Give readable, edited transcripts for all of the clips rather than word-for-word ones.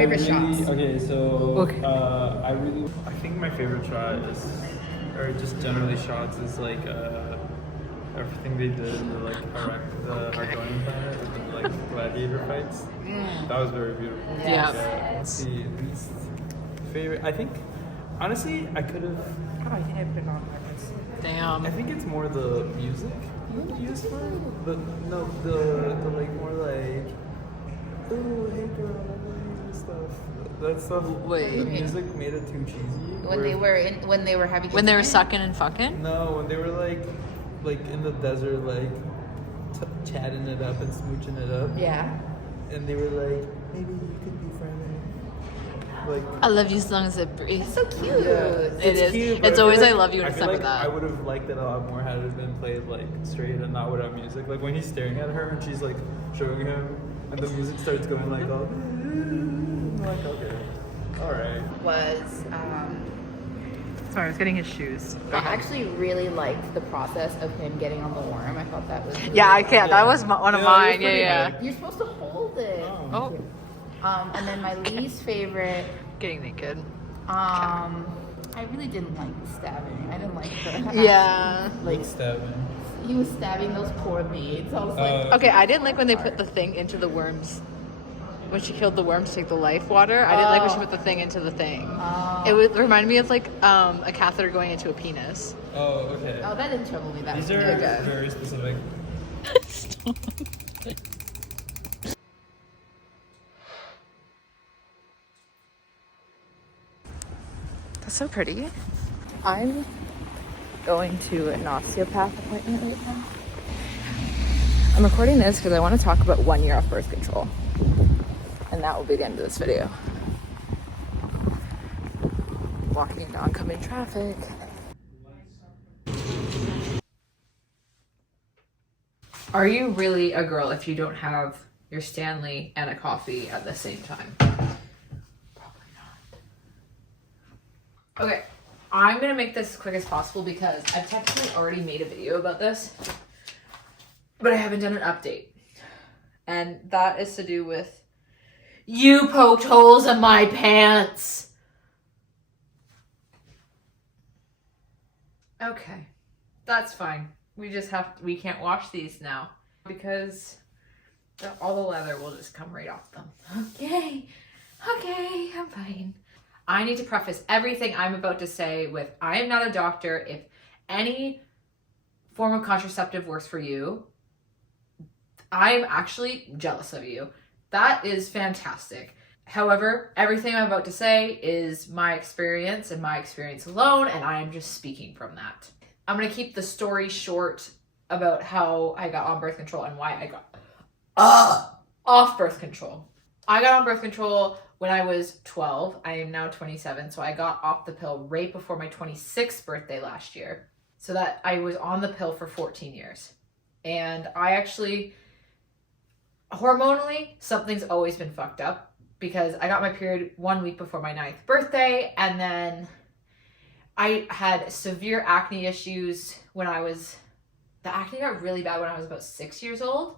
Favorite shots. Okay, so Okay. I think my favorite shot is, or just generally shots, is like everything they did in the like the Argonian planet with the like gladiator fights. That was very beautiful. Yeah. Let's see, least favorite. I think honestly I could have. Oh, I think I put it on my list. Damn. I think it's more the music used for it. The like more like, oh hey girl, I love you stuff. That stuff. Wait. The music made it too cheesy. When they were having When they were sucking and fucking? No, when they were like in the desert, like chatting it up and smooching it up. Yeah. And they were like, maybe you could be friends. Like, I love you as long as it breathes. So cute. yeah, It is. cute, but It's I feel always like, I love you I and feel stuff like like that. I would have liked it a lot more had it been played like straight and not without music. Like when he's staring at her and she's like showing him, and the music starts going like, oh, I'm like, okay, all right. Was Sorry, I was getting his shoes. I actually really liked the process of him getting on the worm. I thought that was really Yeah, I can't. That was one of Yeah, mine. it was pretty Yeah. good. You're supposed to hold it. Oh, And then my least favorite, getting naked. I really didn't like the stabbing. I didn't like the Yeah. like Stabbing. he was stabbing those poor maids. I was like, Okay, I didn't like when they put the thing into the worms. When she killed the worm to take the life water, I didn't like when she put the thing into the thing. It would remind me of like a catheter going into a penis. Oh, okay. oh, that didn't trouble me that These much. are Okay. very specific. That's so pretty. I'm going to an osteopath appointment right now. I'm recording this because I want to talk about 1 year off birth control. And that will be the end of this video. Walking into oncoming traffic. Are you really a girl if you don't have your Stanley and a coffee at the same time? Probably not. Okay, I'm gonna make this as quick as possible because I've technically already made a video about this, but I haven't done an update. And that is to do with you poked holes in my pants. Okay, that's fine. We can't wash these now because all the leather will just come right off them. Okay, I'm fine. I need to preface everything I'm about to say with, I am not a doctor. If any form of contraceptive works for you, I'm actually jealous of you. That is fantastic. However, everything I'm about to say is my experience and my experience alone, and I am just speaking from that. I'm going to keep the story short about how I got on birth control and why I got off birth control. I got on birth control when I was 12. I am now 27, so I got off the pill right before my 26th birthday last year. So that I was on the pill for 14 years. And I actually, hormonally, something's always been fucked up because I got my period 1 week before my 9th birthday, and then I had severe acne issues when the acne got really bad when I was about 6 years old.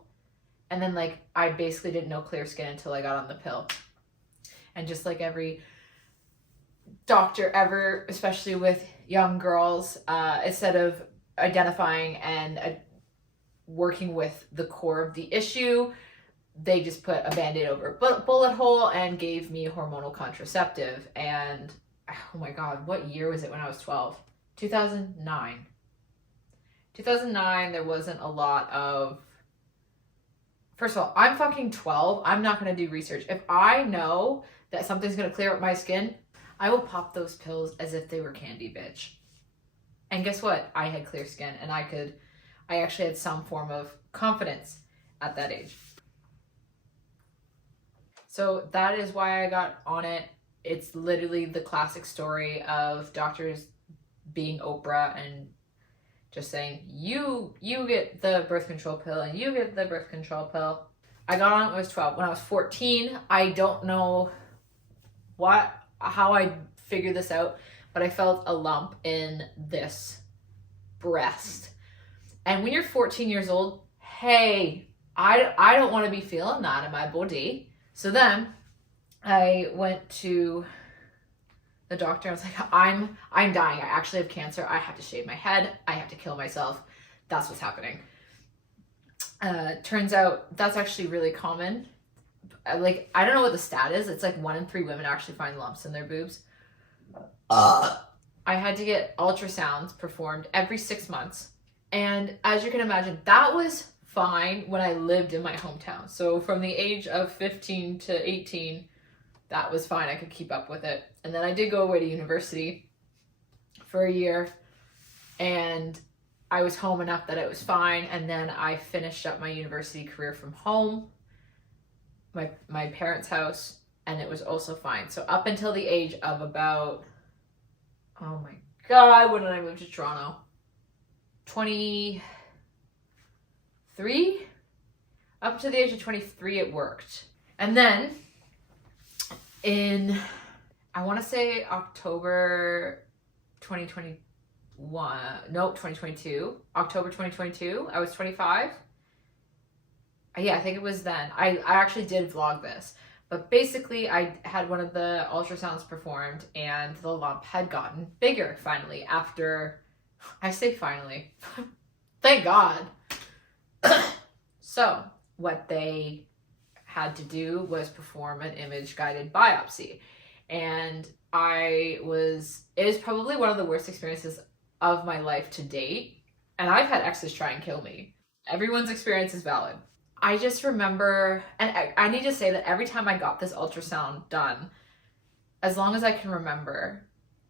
And then like, I basically didn't know clear skin until I got on the pill. And just like every doctor ever, especially with young girls, instead of identifying and working with the core of the issue, they just put a Band-Aid over a bullet hole and gave me a hormonal contraceptive. And oh my God, what year was it when I was 12? 2009. 2009, there wasn't a lot of... First of all, I'm fucking 12. I'm not going to do research. If I know that something's going to clear up my skin, I will pop those pills as if they were candy, bitch. And guess what? I had clear skin, and I actually had some form of confidence at that age. So that is why I got on it. It's literally the classic story of doctors being Oprah and just saying, you get the birth control pill and you get the birth control pill. I got on it when I was 12. When I was 14, I don't know how I figured this out, but I felt a lump in this breast. And when you're 14 years old, hey, I don't want to be feeling that in my body. So then I went to the doctor. I was like, I'm dying. I actually have cancer. I have to shave my head. I have to kill myself. That's what's happening. Turns out that's actually really common. Like, I don't know what the stat is. It's like 1 in 3 women actually find lumps in their boobs. I had to get ultrasounds performed every 6 months. And as you can imagine, that was fine when I lived in my hometown. So from the age of 15 to 18, that was fine. I could keep up with it. And then I did go away to university for a year, and I was home enough that it was fine. And then I finished up my university career from home, my parents' house, and it was also fine. So up until the age of about, oh my God, when did I move to Toronto? 23? Up to the age of 23, it worked. And then in, I want to say October 2022, October 2022, I was 25. Yeah, I think it was then. I actually did vlog this. But basically, I had one of the ultrasounds performed, and the lump had gotten bigger finally after, I say finally, thank God. So what they had to do was perform an image-guided biopsy. And it was probably one of the worst experiences of my life to date. And I've had exes try and kill me. Everyone's experience is valid. I just remember, and I need to say that every time I got this ultrasound done, as long as I can remember,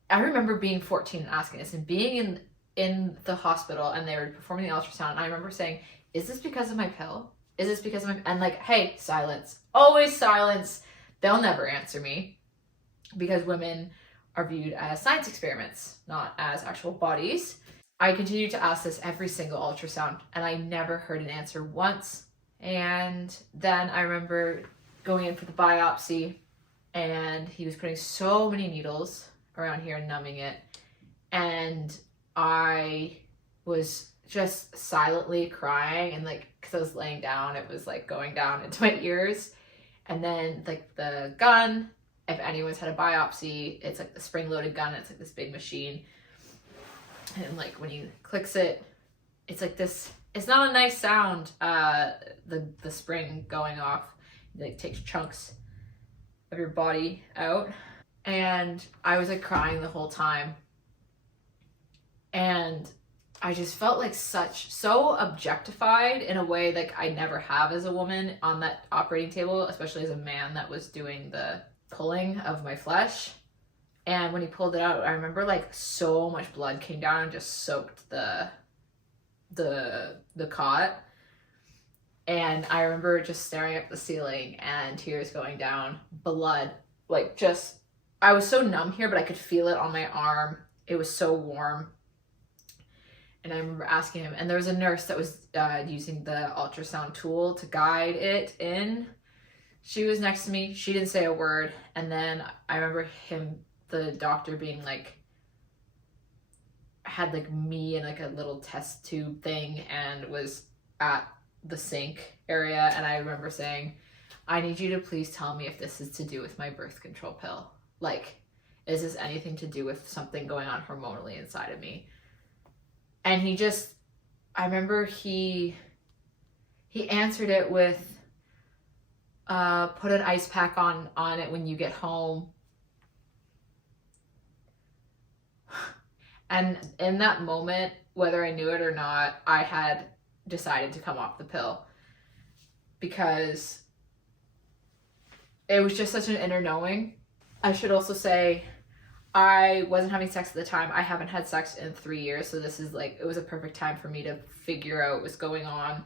I remember being 14 and asking this, and being in the hospital, and they were performing the ultrasound, and I remember saying, is this because of my pill? Is this because of my, and like, hey, silence. Always silence. They'll never answer me, because women are viewed as science experiments, not as actual bodies. I continued to ask this every single ultrasound, and I never heard an answer once. And then I remember going in for the biopsy, and he was putting so many needles around here and numbing it. And I was just silently crying, and like, cause I was laying down, it was like going down into my ears. And then like the gun, if anyone's had a biopsy, it's like the spring-loaded gun. It's like this big machine. And like when you clicks it, it's like this, it's not a nice sound, the spring going off. It like takes chunks of your body out. And I was like crying the whole time. And I just felt like so objectified in a way like I never have as a woman on that operating table, especially as a man that was doing the pulling of my flesh. And when he pulled it out, I remember like so much blood came down and just soaked the cot. And I remember just staring at the ceiling and tears going down, blood, like just, I was so numb here, but I could feel it on my arm. It was so warm. And I remember asking him, and there was a nurse that was using the ultrasound tool to guide it in. She was next to me. She didn't say a word. And then I remember the doctor being like, had like me in like a little test tube thing and was at the sink area. And I remember saying, I need you to please tell me if this is to do with my birth control pill. Like, is this anything to do with something going on hormonally inside of me? And he just, I remember he answered it with, put an ice pack on it when you get home. And in that moment, whether I knew it or not, I had decided to come off the pill, because it was just such an inner knowing. I should also say, I wasn't having sex at the time. I haven't had sex in 3 years. So this is like, it was a perfect time for me to figure out what's going on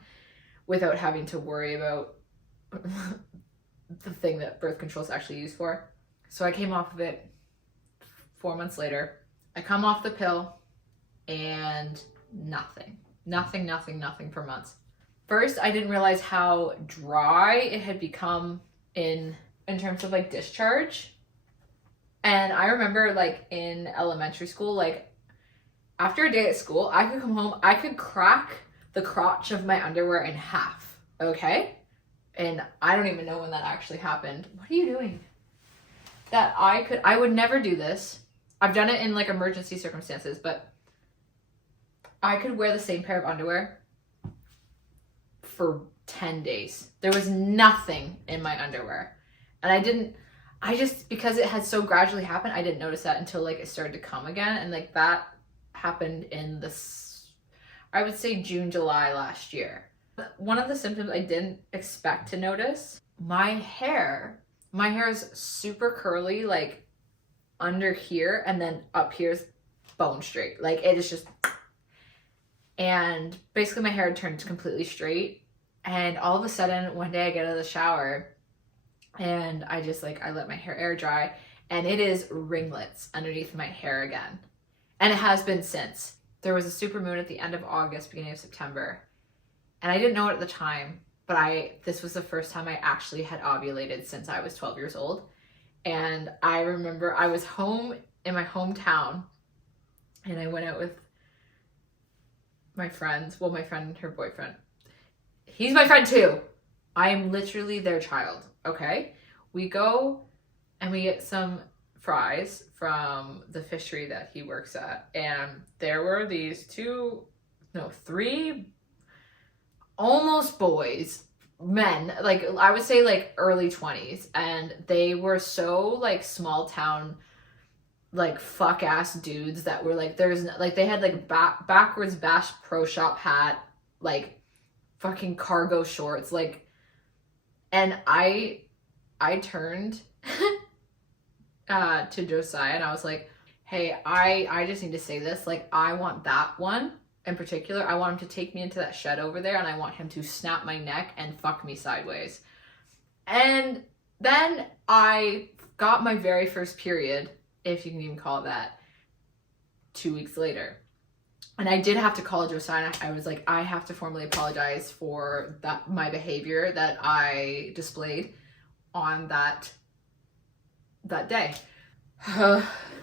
without having to worry about the thing that birth control is actually used for. So I came off of it 4 months later. I come off the pill and nothing for months. First, I didn't realize how dry it had become in terms of like discharge. And I remember like in elementary school, like after a day at school, I could come home, I could crack the crotch of my underwear in half, okay? And I don't even know when that actually happened. What are you doing? that I would never do this. I've done it in like emergency circumstances, but I could wear the same pair of underwear for 10 days. There was nothing in my underwear. And because it had so gradually happened, I didn't notice that until like it started to come again. And like that happened in I would say June, July last year. One of the symptoms I didn't expect to notice, my hair is super curly, like under here, and then up here's bone straight. Like it is just, and basically my hair turned completely straight. And all of a sudden, one day I get out of the shower and I let my hair air dry, and it is ringlets underneath my hair again. And it has been since. There was a super moon at the end of August, beginning of September. And I didn't know it at the time, but this was the first time I actually had ovulated since I was 12 years old. And I remember I was home in my hometown, and I went out with my friends. Well, my friend and her boyfriend. He's my friend too. I am literally their child, okay? We go and we get some fries from the fishery that he works at. And there were these three almost boys, men, like I would say like early 20s. And they were so like small town, like fuck ass dudes that were like, they had like backwards Bash Pro Shop hat, like fucking cargo shorts, like, and I turned to Josiah and I was like, hey, I just need to say this, like, I want that one in particular, I want him to take me into that shed over there, and I want him to snap my neck and fuck me sideways. And then I got my very first period, if you can even call it that, 2 weeks later. And I did have to call Josiah. I was like, I have to formally apologize for my behavior that I displayed on that day.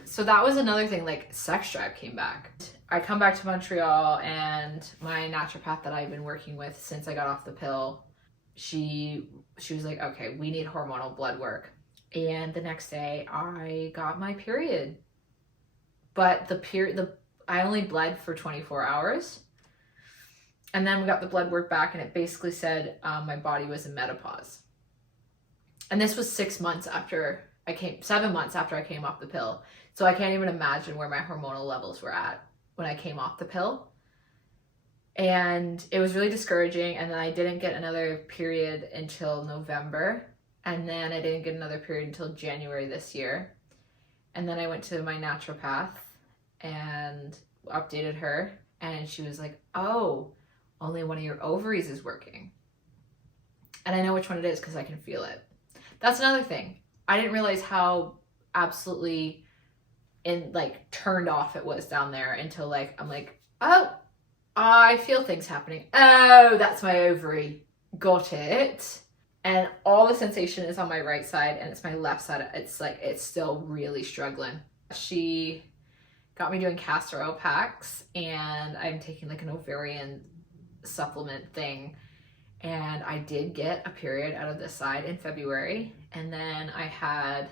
So that was another thing, like sex drive came back. I come back to Montreal, and my naturopath that I've been working with since I got off the pill, she was like, okay, we need hormonal blood work. And the next day I got my period. But I only bled for 24 hours. And then we got the blood work back, and it basically said my body was in menopause. And this was 7 months after I came off the pill. So I can't even imagine where my hormonal levels were at when I came off the pill. And it was really discouraging. And then I didn't get another period until November. And then I didn't get another period until January this year. And then I went to my naturopath and updated her. And she was like, oh, only one of your ovaries is working. And I know which one it is because I can feel it. That's another thing. I didn't realize how absolutely turned off it was down there until I'm like, oh, I feel things happening. Oh, that's my ovary. Got it. And all the sensation is on my right side, and it's my left side. It's still really struggling. She got me doing castor oil packs, and I'm taking like an ovarian supplement thing. And I did get a period out of this side in February. And then I had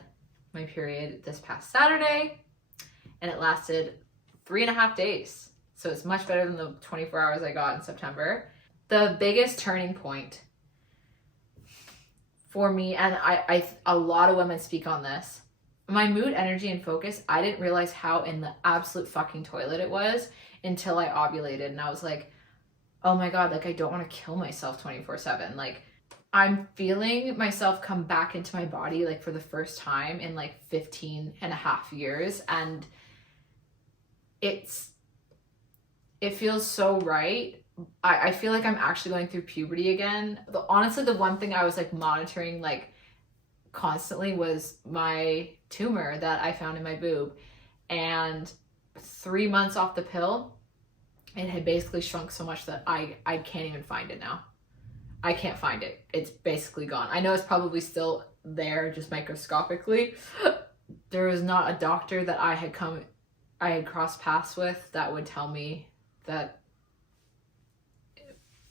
my period this past Saturday, and it lasted 3.5 days. So it's much better than the 24 hours I got in September. The biggest turning point for me, and a lot of women speak on this, my mood, energy, and focus, I didn't realize how in the absolute fucking toilet it was until I ovulated. And I was like, oh my God, I don't want to kill myself 24/7. I'm feeling myself come back into my body for the first time in 15 and a half years. And it feels so right. I feel like I'm actually going through puberty again. Honestly, the one thing I was monitoring constantly was my tumor that I found in my boob. And 3 months off the pill, it had basically shrunk so much that I can't even find it now. I can't find it. It's basically gone. I know it's probably still there, just microscopically. There was not a doctor that I had crossed paths with that would tell me that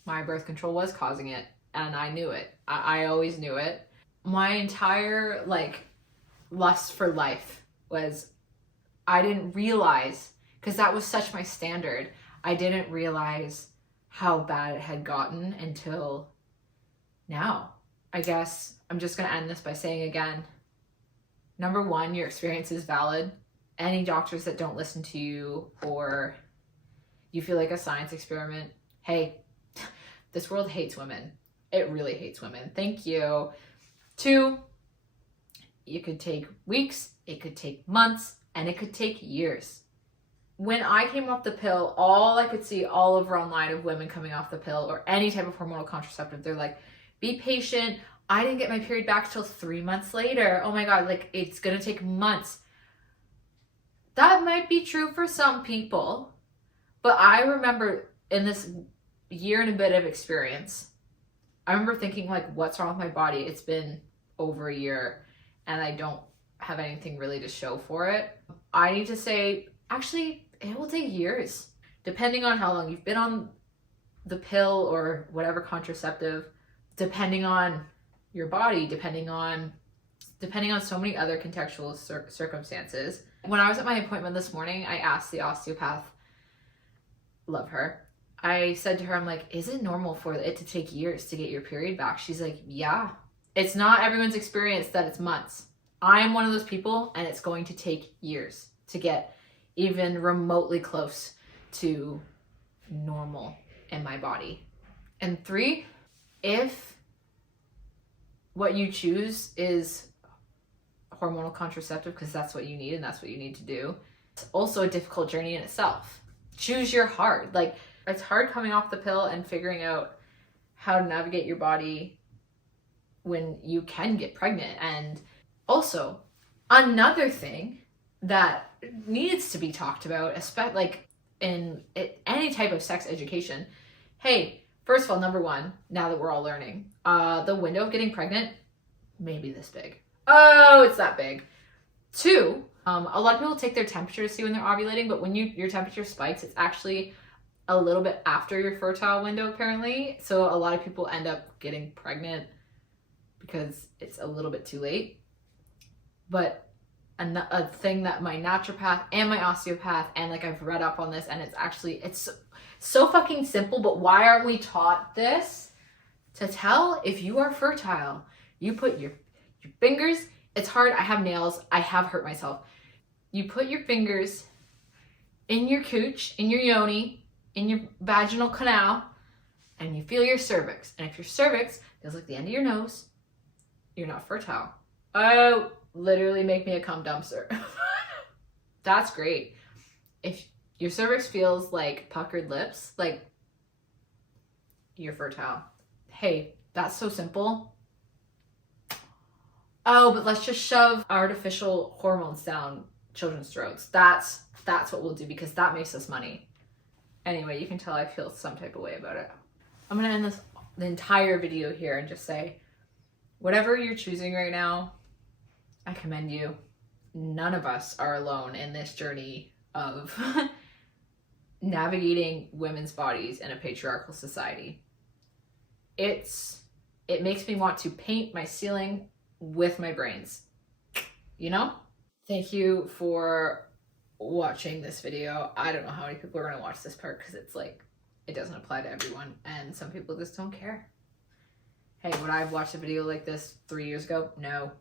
my birth control was causing it. And I knew it. I always knew it. My entire lust for life was I didn't realize, because that was such my standard, I didn't realize how bad it had gotten until now. I guess I'm just going to end this by saying again, number one, your experience is valid. Any doctors that don't listen to you or you feel like a science experiment, hey, this world hates women. It really hates women. Thank you. 2, it could take weeks, it could take months, and it could take years. When I came off the pill, all I could see all over online of women coming off the pill or any type of hormonal contraceptive, they're like, be patient. I didn't get my period back till 3 months later. Oh my God, like it's gonna take months. That might be true for some people, but I remember in this year and a bit of experience, I remember thinking like, what's wrong with my body? It's been over a year and I don't have anything really to show for it. I need to say, actually, it will take years, depending on how long you've been on the pill or whatever contraceptive, depending on your body, depending on so many other contextual circumstances. When I was at my appointment this morning, I asked the osteopath, love her, I said to her, I'm like, is it normal for it to take years to get your period back? She's like, yeah. It's not everyone's experience that it's months. I am one of those people, and it's going to take years to get even remotely close to normal in my body. And 3, if what you choose is hormonal contraceptive because that's what you need and that's what you need to do, it's also a difficult journey in itself. Choose your hard. Like, it's hard coming off the pill and figuring out how to navigate your body when you can get pregnant. And also, another thing that needs to be talked about, especially like in any type of sex education. Hey, first of all, number one, now that we're all learning, the window of getting pregnant may be this big. Oh, it's that big. 2, a lot of people take their temperature to see when they're ovulating, but when your temperature spikes, it's actually a little bit after your fertile window, apparently. So a lot of people end up getting pregnant because it's a little bit too late. But a thing that my naturopath and my osteopath, and like I've read up on this, and it's so fucking simple, but why aren't we taught this? To tell if you are fertile, you put your fingers, it's hard, I have nails, I have hurt myself. You put your fingers in your cooch, in your yoni, in your vaginal canal, and you feel your cervix. And if your cervix feels like the end of your nose, you're not fertile. Oh, literally make me a cum dumpster. That's great. If your cervix feels like puckered lips, like you're fertile. Hey, that's so simple. Oh, but let's just shove artificial hormones down children's throats. That's what we'll do because that makes us money. Anyway, you can tell I feel some type of way about it. I'm gonna end the entire video here and just say, whatever you're choosing right now, I commend you. None of us are alone in this journey of navigating women's bodies in a patriarchal society. It makes me want to paint my ceiling with my brains, you know? Thank you for watching this video. I don't know how many people are gonna watch this part because it's like, it doesn't apply to everyone and some people just don't care. Hey, would I have watched a video like this 3 years ago? No.